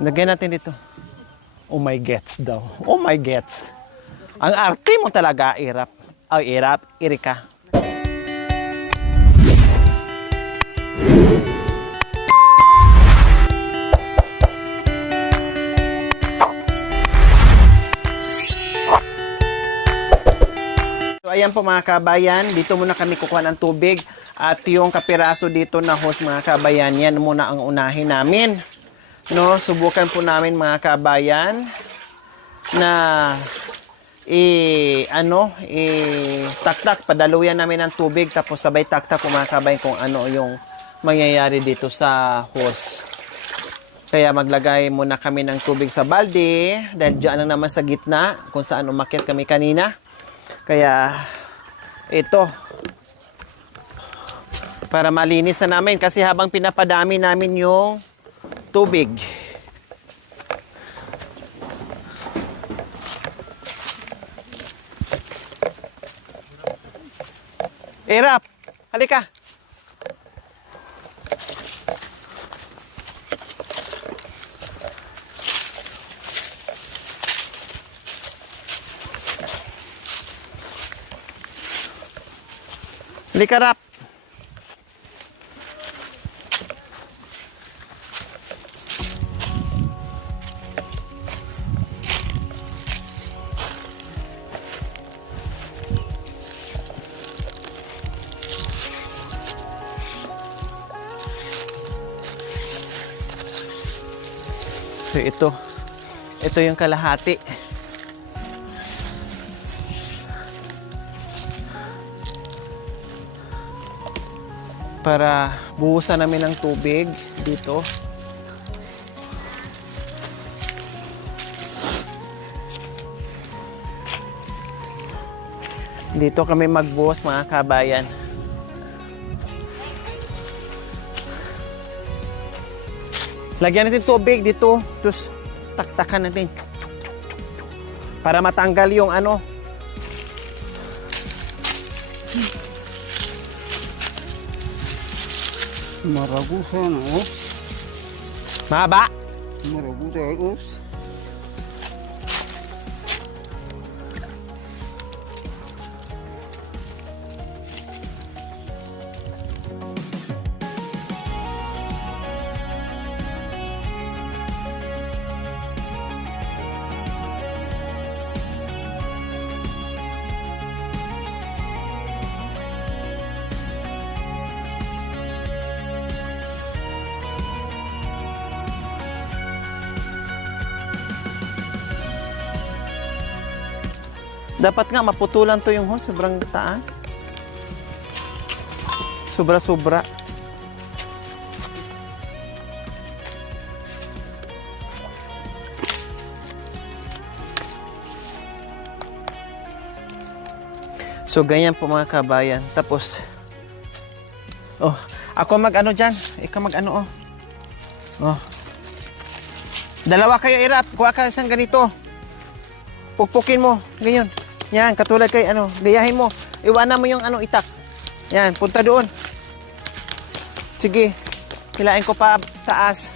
Lagyan natin dito. Oh my gets daw. Oh my gets. Ang arte mo talaga, Irap. Ay, Irap, Erika. So, ayan po mga kabayan, dito muna kami kukuha ng tubig. At yung kapiraso dito na hose mga kabayan, yan muna ang unahin namin. No, subukan po namin mga kabayan na taktak, padaluyan namin ng tubig tapos sabay taktak po mga kabayan kung ano yung mangyayari dito sa hose. Kaya maglagay muna kami ng tubig sa balde dahil dyan lang naman sa gitna kung saan umakyat kami kanina. Kaya ito, para malinis na namin kasi habang pinapadami namin yung tubig. Irap, halika. Halika, Rap. So ito yung kalahati. Para buhusan namin ng tubig dito. Dito kami magbuhos mga kabayan. Lagyan natin tubig dito, tapos taktakan natin. Para matanggal yung ano. Maragusan, oh. Mahaba. Maragusan, oh. Dapat nga maputulan to yung hose, sobrang taas. Sobra-sobra. So ganyan po mga kabayan. Tapos ako mag-ano dyan. Ikaw mag-ano, Dalawa kayo, Irap. Kuha ka isang ganito. Pukpukin mo. Ganyan. Yan, katulad kay gayahin mo. Iwanan mo yung itak. Yan, punta doon. Sige. Hilain ko pa taas.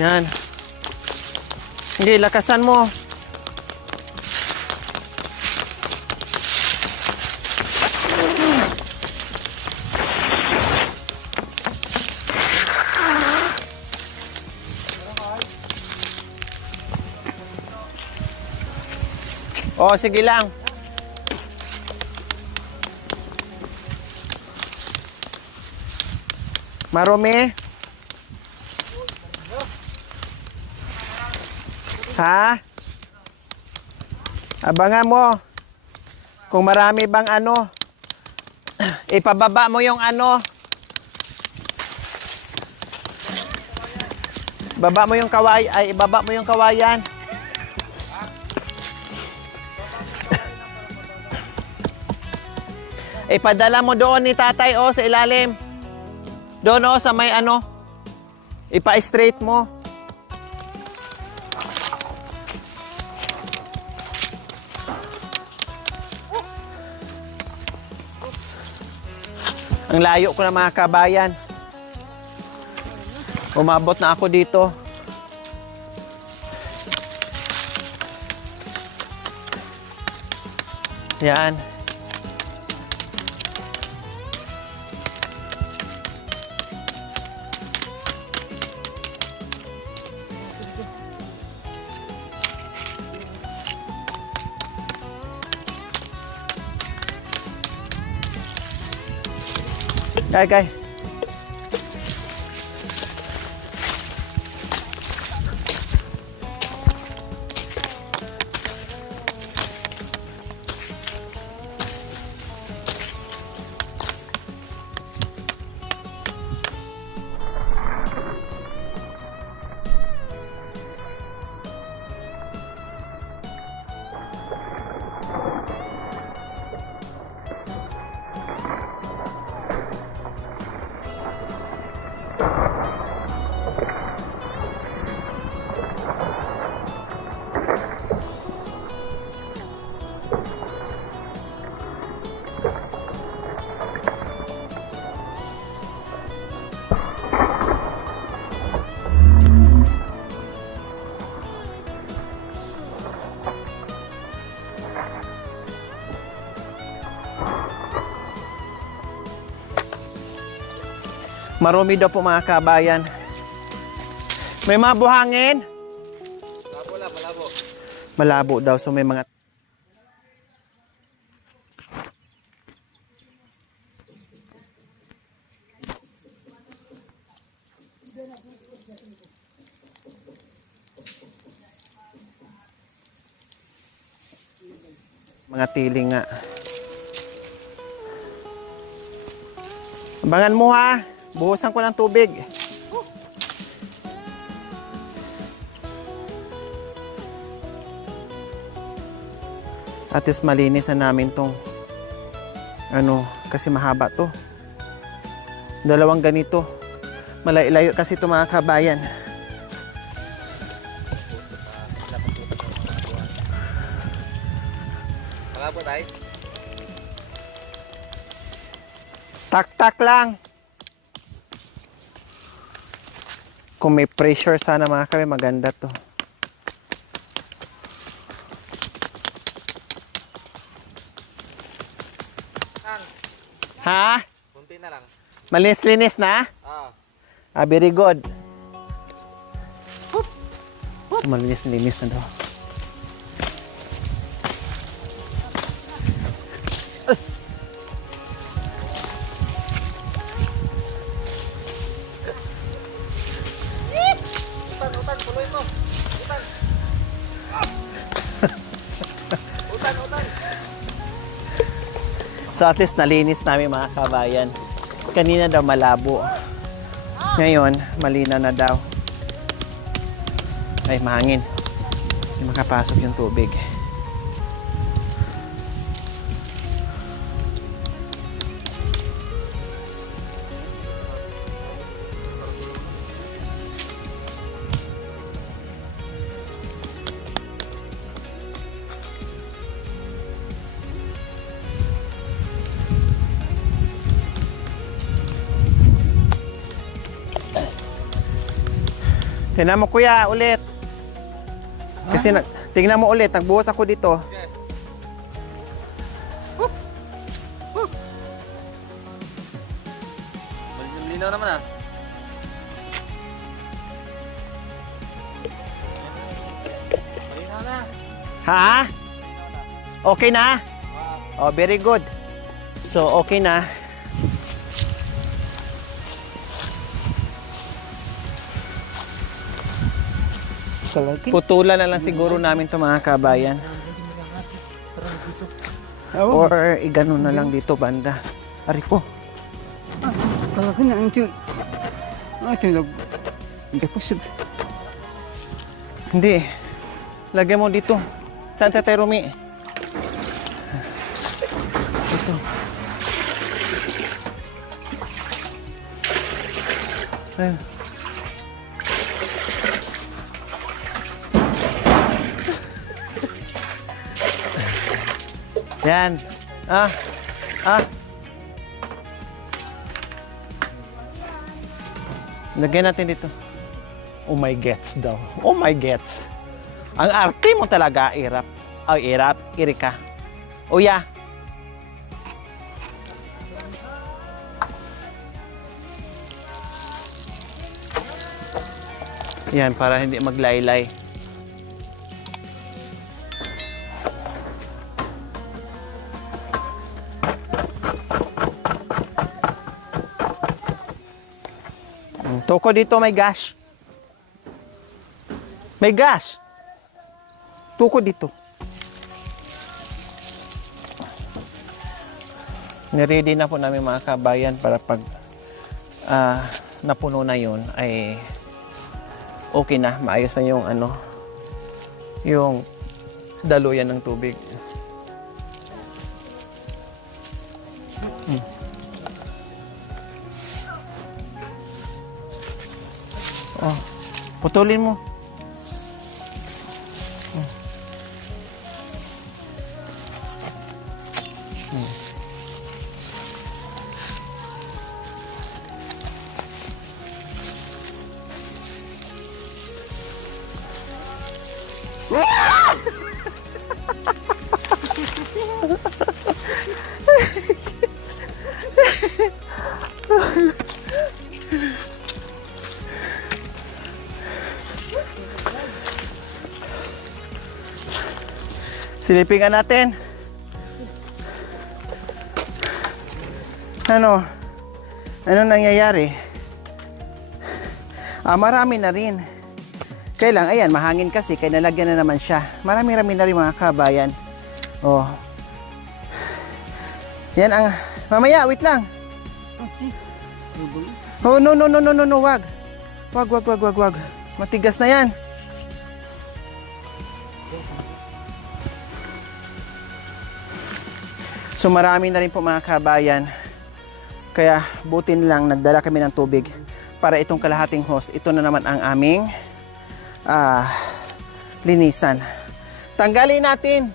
Yan. Hindi, lakasan mo. Sige lang. Marumi? Ha? Abangan mo. Kung marami bang ipababa mo yung baba mo yung ibaba mo yung kawayan. Ipadala mo doon ni tatay sa ilalim. Doon sa may ipa-straight mo. Ang layo ko na mga kabayan. Umabot na ako dito. Yan. Kay. Marumi daw po mga kabayan. May mga buhangin? Malabo. Malabo daw, so may mga... Mga tiling nga. Abangan mo ha. Buhusan ko ng tubig. At least malinis na namin tong kasi mahaba to. Dalawang ganito. Malayo kasi ito mga kabayan. Malabo tayo. Tak-tak lang. Kung may pressure sana mga kabayan, maganda to. Ha? Kunti na lang. Malinis-linis na? Very good. Malinis-linis na daw. Utan, puloy mo. Utan. So at least nalinis namin mga kabayan. Kanina daw malabo. Ngayon, malinaw na daw. Ay, mahangin. Hindi makapasok yung tubig. Tingnan mo kuya ulit. Kasi tingnan mo ulit, nagbuhos ako dito. Linaw naman Malinaw na. Ha? Okay na? Oh, very good. So, okay na. Putulan na lang siguro namin ito mga kabayan. Or igano na lang dito banda. Ari po. Talaga na ang tiyo. Hindi possible. Hindi. Lagyan mo dito. Saan Tatay Rumi? Ito. Ayun. Yan. Lagyan natin dito. Oh my gets daw. Oh my gets. Ang arte mo talaga, Irap. Ay, Irap. Irika. Uya. Yan, para hindi maglaylay. Toko dito, may gas. May gas. Tuko dito. Niready na po namin mga kabayan para pag napuno na yun ay okay na, maayos na yung ano, yung daluyan ng tubig. Oh, putulin mo. Silipingan natin. Ano nangyayari? Marami na rin. Kailang, ayan, mahangin kasi, kaya nalagyan na naman siya. Marami-rami na rin mga kabayan. Oh. Yan ang, mamaya, wait lang. Oh, no, wag. Wag. Matigas na yan. So marami na rin po mga kabayan. Kaya buti lang nagdala kami ng tubig para itong kalahating hose. Ito na naman ang aming linisan. Tanggalin natin.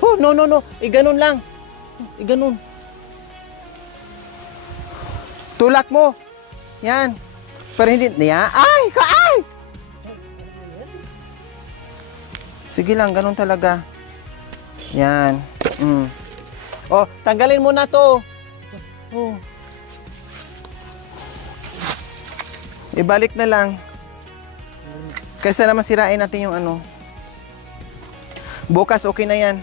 Oh, no. Iganon lang. Iganon. Tulak mo. Yan. Pero hindi. Yan. Ay! Sige lang, ganun talaga. Yan. Oh, tanggalin mo na to. Oh. Ibalik na lang. Kaysa naman sirain natin yung ano. Bukas okay na yan.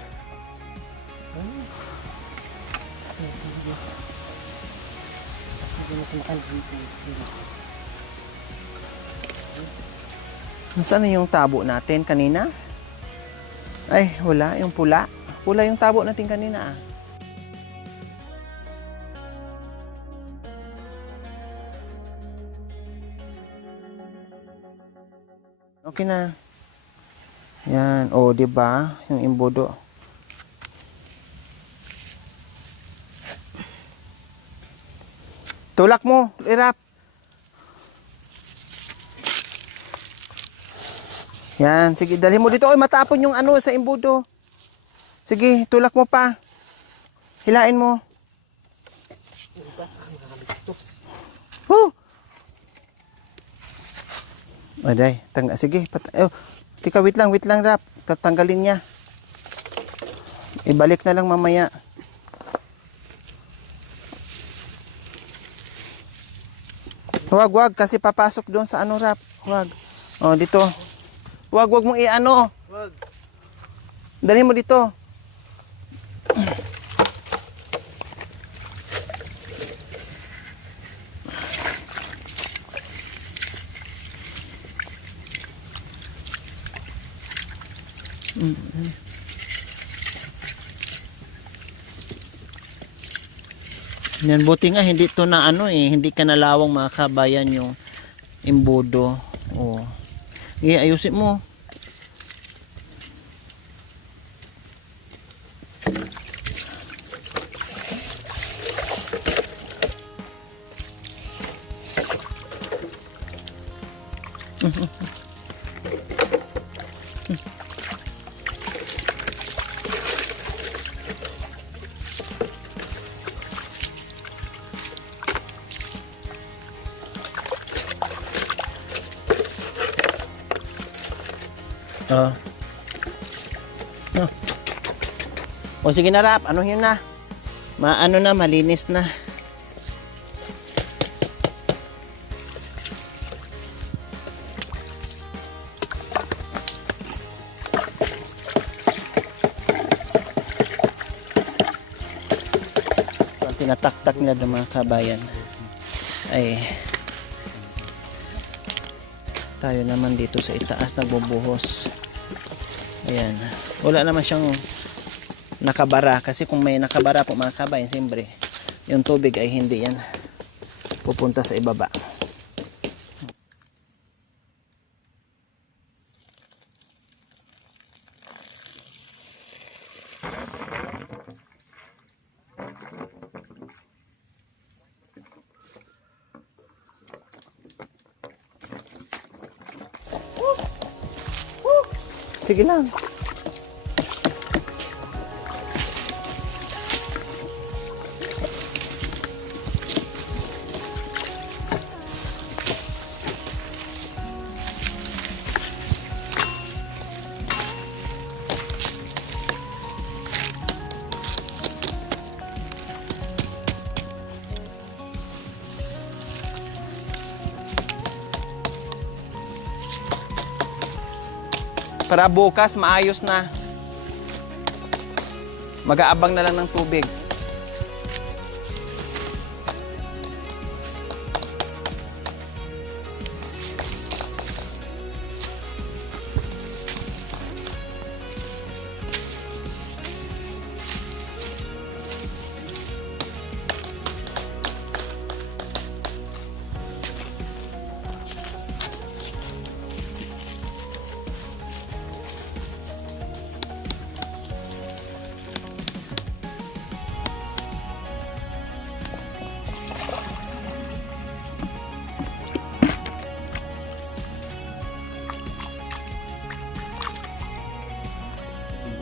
Nasaan na yung tabo natin kanina? Ay, wala. Yung pula. Pula yung tabo natin kanina. Okay na. Yan. O, diba? Yung imbudo. Tulak mo. Irap. Yan. Sige, dalhin mo dito. Oy, matapon yung ano sa imbudo. Sige, tulak mo pa. Hilain mo. Aday, sige. Tika, wait lang, Rap. Tatanggalin niya. Ibalik na lang mamaya. Wag, kasi papasok doon sa ano, Rap. Wag. Oh, dito. Wag mong i-ano. Wag. Dalhin mo dito. Yan, buti nga hindi to na ano hindi ka nalawang mga kabayan yung imbudo. Oh. Ayusin mo. Oh. Oh. O sige na Rap, ano yun na? Maano na, malinis na. Pag tinataktak nila ng mga kabayan ay tayo naman dito sa itaas nagbubuhos. Ayan. Wala naman siyang nakabara kasi kung may nakabara po mga kabayan, siyempre yung tubig ay hindi yan pupunta sa ibaba. Sige lang. Para bukas maayos na. Mag-aabang na lang ng tubig.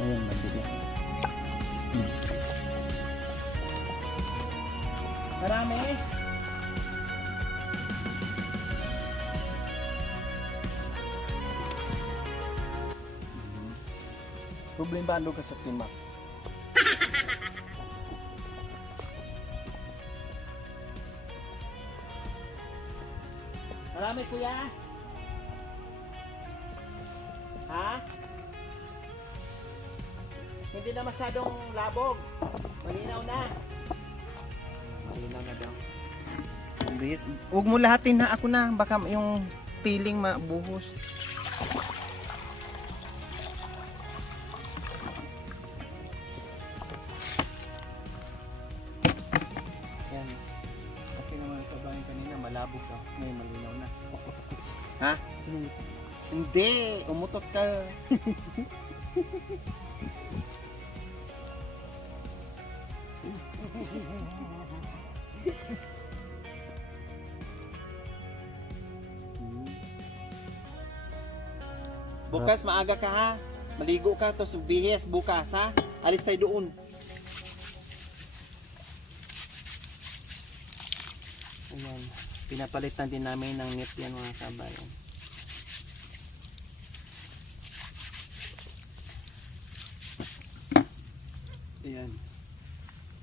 Ayan, mabilis. Marami. Problemado ka sa timak. Marami kuya. Ha? Hindi na masyadong labog. Malinaw na. Malinaw na daw. Huwag mo lahatin na ako na. Baka yung tiling mabuhos. Yan. Okay naman ang kabayan kanina. Malabog ka. Ngayon malinaw na. Ha? Hindi. Umutot ka. Bukas maaga ka ha. Maligo ka to sa bihis bukas ha. Alis tayo doon. Ayan. Pinapalitan din namin ng net yan mga kabayan. Ayan.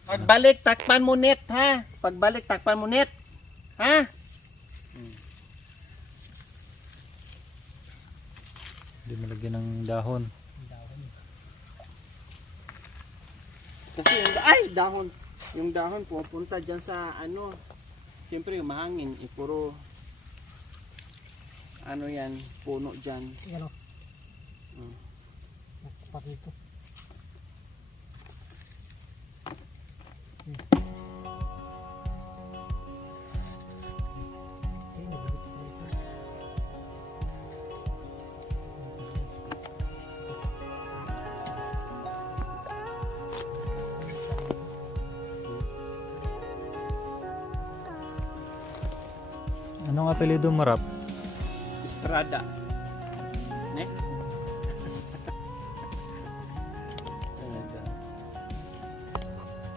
Pagbalik, takpan mo net, ha? Pagbalik, takpan mo net. Ha? Hindi malagyan ng dahon. Kasi yung, dahon. Yung dahon pupunta dyan sa ano. Siyempre yung mahangin, puro ano yan, puno dyan. Ano? Nakapag ito. Anong apelyido mo, Rap? Estrada. Ne?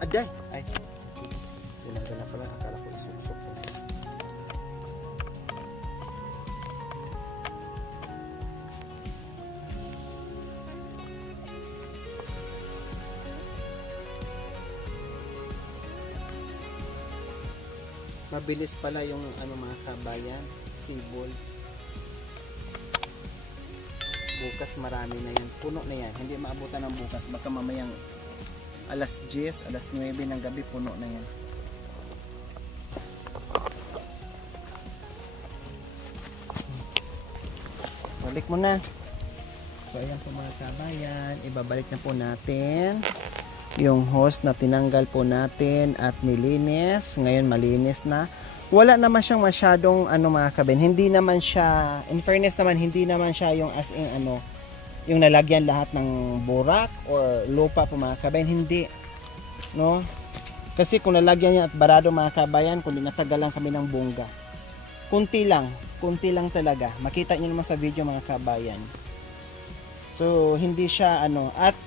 Aday. Ay. Dala pala. Akala ko isusok. Mabilis pala yung ano mga kabayan, sibol. Bukas marami na yan. Puno na yan. Hindi maabutan ng bukas. Baka mamayang alas 10, alas 9 ng gabi puno na yan. Balik mo na. So ayan po mga kabayan, ibabalik na po natin yung hose na tinanggal po natin at nilinis. Ngayon malinis na. Wala naman siyang masyadong ano mga kabayan. Hindi naman siya, in fairness naman, hindi naman siya yung as in ano, yung nalagyan lahat ng burak or lupa po mga kabayan. Hindi. No? Kasi kung nalagyan niya at barado mga kabayan, kung natagalan kami ng bongga. Kunti lang talaga. Makita niyo naman sa video mga kabayan. So, hindi siya ano. At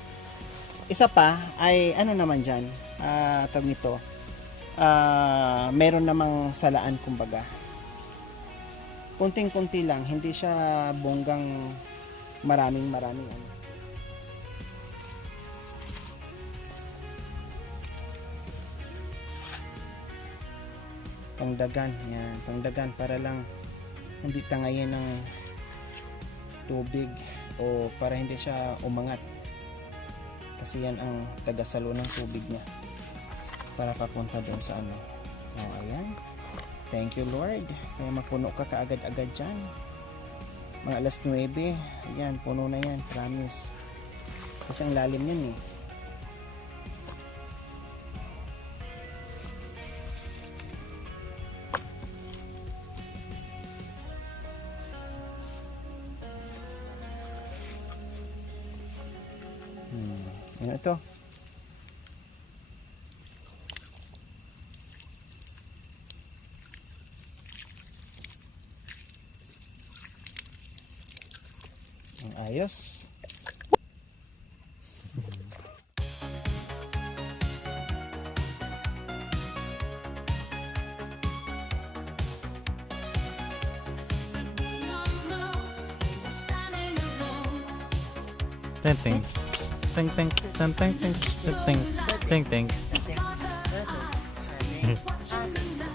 isa pa ay ano naman dyan. Tawag nito. Meron namang salaan kumbaga. Kunting-kunti lang. Hindi siya bonggang maraming ano. Pangdagan. Yan. Pangdagan para lang hindi tangayin ng tubig o para hindi siya umangat. Kasi yan ang tagasalo ng tubig niya para papunta doon sa ano. Ayan. Thank you Lord. Kaya mapuno ka kaagad-agad dyan. Mga alas 9. Ayan, puno na yan. Promise. Kasi ang lalim yan eh. Ano ito? Ang ayos. Ting ting. Ting ting. Ting ting. Ting ting. Ting ting.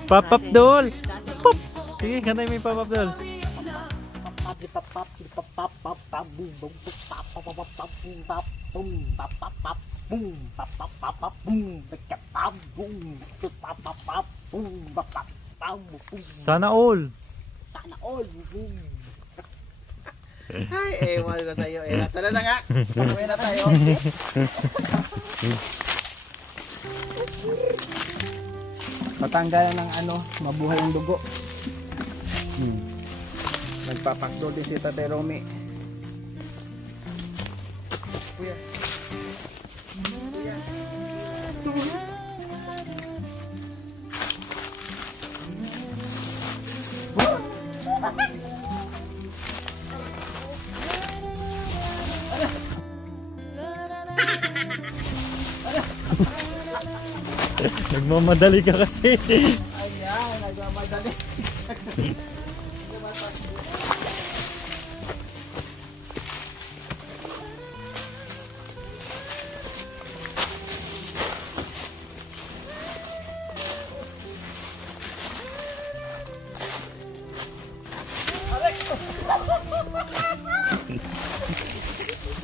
Pop up doll. Pop. Sige, kantay mo yung pop up doll. Sana all. Ay, ewan ko sa'yo. Tara na nga. Uwi na tayo. Patanggalan ng ano, mabuhay ang dugo. Nagpapakdo din si Tatay Romy. Kuya. Nagmamadali ka kasi. Ayan, nagmamadali.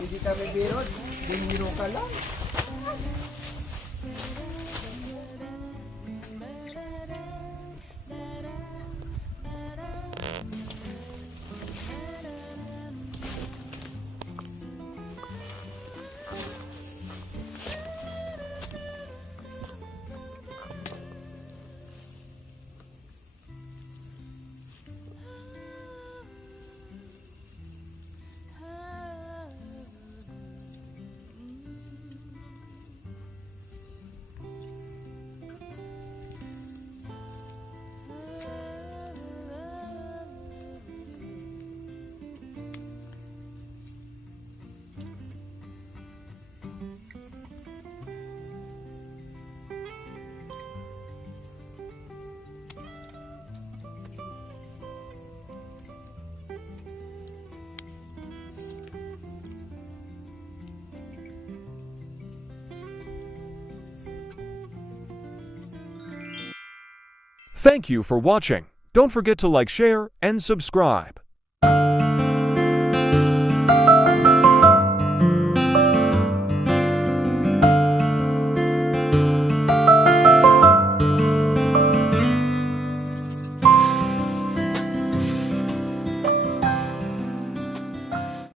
Hindi kami biro, biniro ka lang. Thank you for watching. Don't forget to like, share, and subscribe.